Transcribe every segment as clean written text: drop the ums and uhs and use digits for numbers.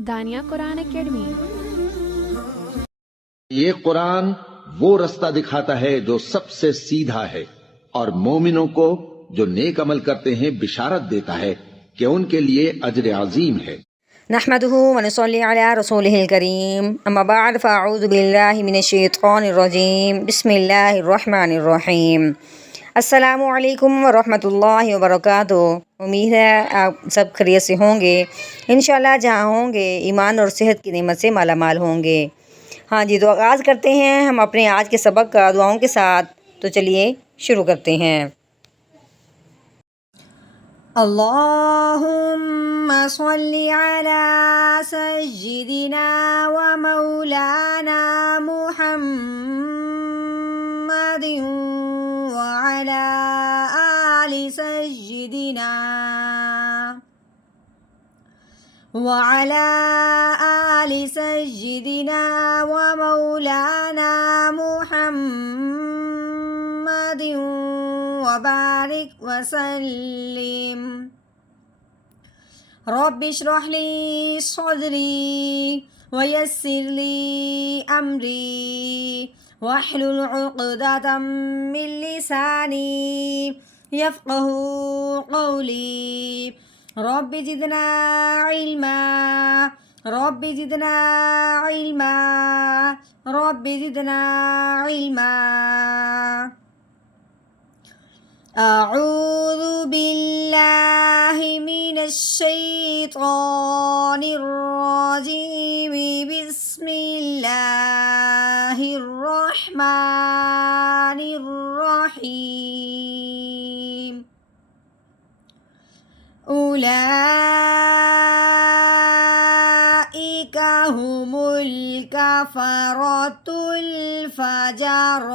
دانیہ قرآن academy. یہ قرآن وہ رستہ دکھاتا ہے جو سب سے سیدھا ہے، اور مومنوں کو جو نیک عمل کرتے ہیں بشارت دیتا ہے کہ ان کے لیے اجر عظیم ہے۔ نحمده ونصلي على رسوله الكريم اما بعد فاعوذ بالله من الشیطان الرجیم بسم اللہ الرحمن الرحیم۔ السلام علیکم ورحمۃ اللہ وبرکاتہ۔ امید ہے آپ سب خیریت سے ہوں گے، انشاءاللہ جہاں ہوں گے ایمان اور صحت کی نعمت سے مالا مال ہوں گے۔ ہاں جی، تو آغاز کرتے ہیں ہم اپنے آج کے سبق کا دعاؤں کے ساتھ۔ تو چلیے شروع کرتے ہیں۔ اللہم صلی علی سیدنا و مولانا محمد وعلی آل سیدنا وعلی آل سیدنا و مولانا محمد وبارک وسلم۔ رب اشرح لی صدری ویسر لی امری واحلل عقدۃ من لسانی یفقہوا قولی۔ رب زدنا علما رب زدنا علما رب زدنا علما۔ اعوذ باللہ من الشیطان الرجیم بسم اللہ الرحمن الرحیم۔ اولئک هم الکفرۃ الفجرہ۔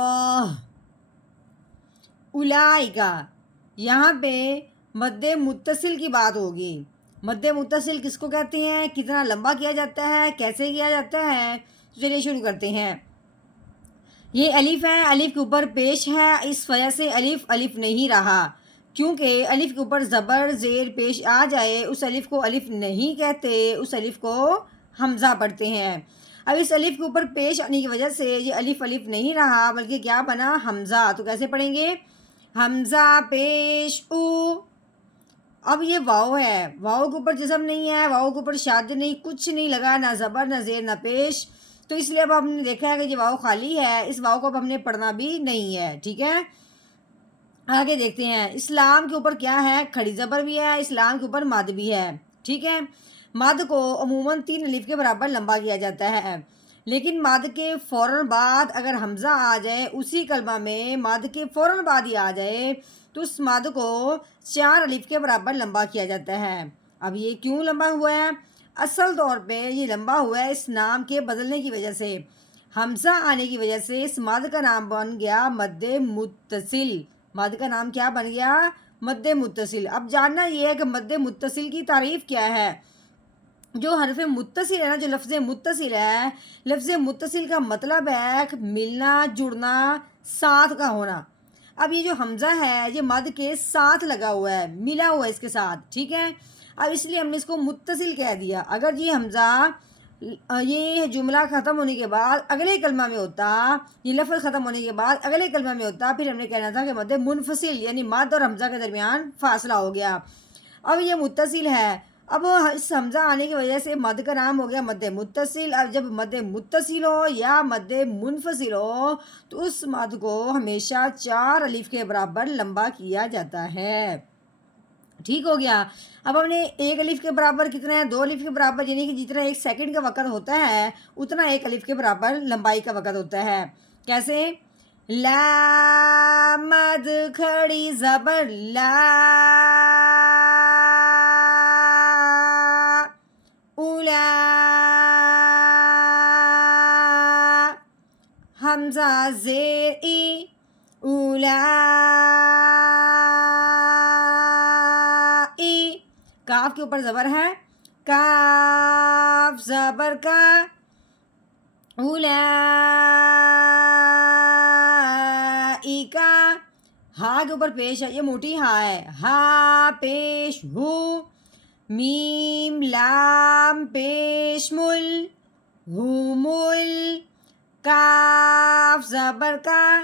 اولئکا، یہاں پہ مد متصل کی بات ہوگی۔ مد متصل کس کو کہتے ہیں، کتنا لمبا کیا جاتا ہے، کیسے کیا جاتا ہے؟ چلیے شروع کرتے ہیں۔ یہ الف ہے، الف کے اوپر پیش ہے، اس وجہ سے الف نہیں رہا، کیونکہ الف کے اوپر زبر زیر پیش آ جائے اس الف کو الف نہیں کہتے، اس الف کو حمزہ پڑھتے ہیں۔ اب اس الف کے اوپر پیش آنے کی وجہ سے یہ الف نہیں رہا، بلکہ کیا بنا، حمزہ۔ تو کیسے پڑھیں گے، حمزہ پیش او۔ اب یہ واؤ ہے، واؤ کے اوپر جزم نہیں ہے، واؤ کے اوپر شاد نہیں، کچھ نہیں لگا، نہ زبر نہ زیر نہ پیش، تو اس لیے اب ہم نے دیکھا ہے کہ یہ واؤ خالی ہے، اس واؤ کو اب ہم نے پڑھنا بھی نہیں ہے، ٹھیک ہے۔ آگے دیکھتے ہیں، اسلام کے اوپر کیا ہے، کھڑی زبر بھی ہے، اسلام کے اوپر مد بھی ہے، ٹھیک ہے۔ مد کو عموماً 3 الف کے برابر لمبا کیا جاتا ہے، لیکن مد کے فوراً بعد اگر حمزہ آ جائے، اسی کلمہ میں مد کے فوراً بعد ہی آ جائے، تو اس مد کو 4 الف کے برابر لمبا کیا جاتا ہے۔ اب یہ کیوں لمبا ہوا ہے؟ اصل طور پہ یہ لمبا ہوا ہے اس نام کے بدلنے کی وجہ سے، حمزہ آنے کی وجہ سے اس مد کا نام بن گیا مد متصل۔ مد کا نام کیا بن گیا، مد متصل۔ اب جاننا یہ ہے کہ مد متصل کی تعریف کیا ہے۔ جو حرف متصل ہے نا، جو لفظ متصل ہے، لفظ متصل کا مطلب ہے ملنا، جڑنا، ساتھ کا ہونا۔ اب یہ جو حمزہ ہے یہ مد کے ساتھ لگا ہوا ہے، ملا ہوا ہے اس کے ساتھ، ٹھیک ہے۔ اب اس لیے ہم نے اس کو متصل کہہ دیا۔ اگر یہ حمزہ یہ جملہ ختم ہونے کے بعد اگلے کلمہ میں ہوتا، یہ لفظ ختم ہونے کے بعد اگلے کلمہ میں ہوتا، پھر ہم نے کہنا تھا کہ مد منفصل، یعنی مد اور حمزہ کے درمیان فاصلہ ہو گیا۔ اب یہ متصل ہے، اب اس حمزہ آنے کی وجہ سے مد کا نام ہو گیا مد متصل۔ اب جب مد متصل ہو یا مد منفصل ہو تو اس مد کو ہمیشہ 4 الف کے برابر لمبا کیا جاتا ہے، ٹھیک ہو گیا۔ اب ہم نے 1 الف کے برابر کتنا ہے، 2 الف کے برابر، یعنی کہ جتنا 1 سیکنڈ کا وقت ہوتا ہے اتنا 1 الف کے برابر لمبائی کا وقت ہوتا ہے۔ کیسے، لا مد کھڑی زبر لا، اولا، حمزہ زیر ای، اولا ای۔ کاف کے اوپر زبر ہے، کاف زبر کا، اولائکا۔ ہا کے اوپر پیش ہے، یہ موٹی ہا ہے، ہا پیش ہو، میم لام پیش مل، ہو مل، کاف زبر کا،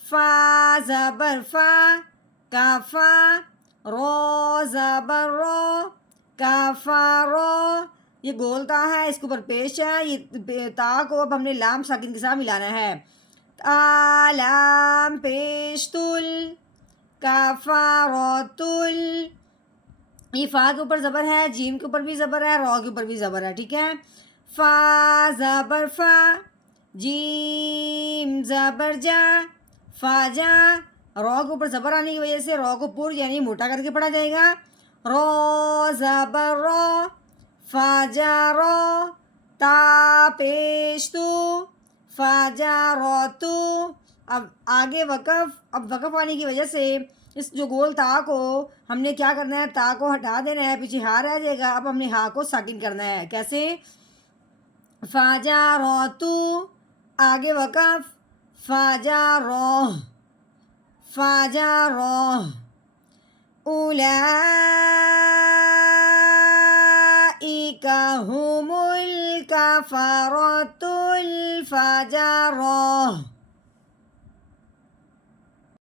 فا زبر فا، کافا، رو زبر رو، کافا رو، یہ گول تا ہے، اس کے اوپر پیش ہے، یہ تا کو اب ہم نے لام ساکن کے ساتھ ملانا ہے، تا لام پیش تل، کافا رو تل، یہ فا کے اوپر زبر ہے، جیم کے اوپر بھی زبر ہے، رو کے اوپر بھی زبر ہے، ٹھیک ہے، فا زبر فا، جیم زبر جا، فا جا، رو کے اوپر زبر آنے کی وجہ سے رو کو پر یعنی موٹا کر کے پڑھا جائے گا، رو زبر رو، فا جا رو، تا پیش تو، فا جا رو تو، اب آگے وقف، اب وقف آنے کی وجہ سے اس جو گول تا کو ہم نے کیا کرنا ہے، تا کو ہٹا دینا ہے، پیچھے ہا رہ جائے گا، اب ہم نے ہا کو ساکن کرنا ہے، کیسے، فا جا رو تو، آگے وقف، فا جا رو، فا جا رو، اولئک هم الکفرۃ الفجرۃ،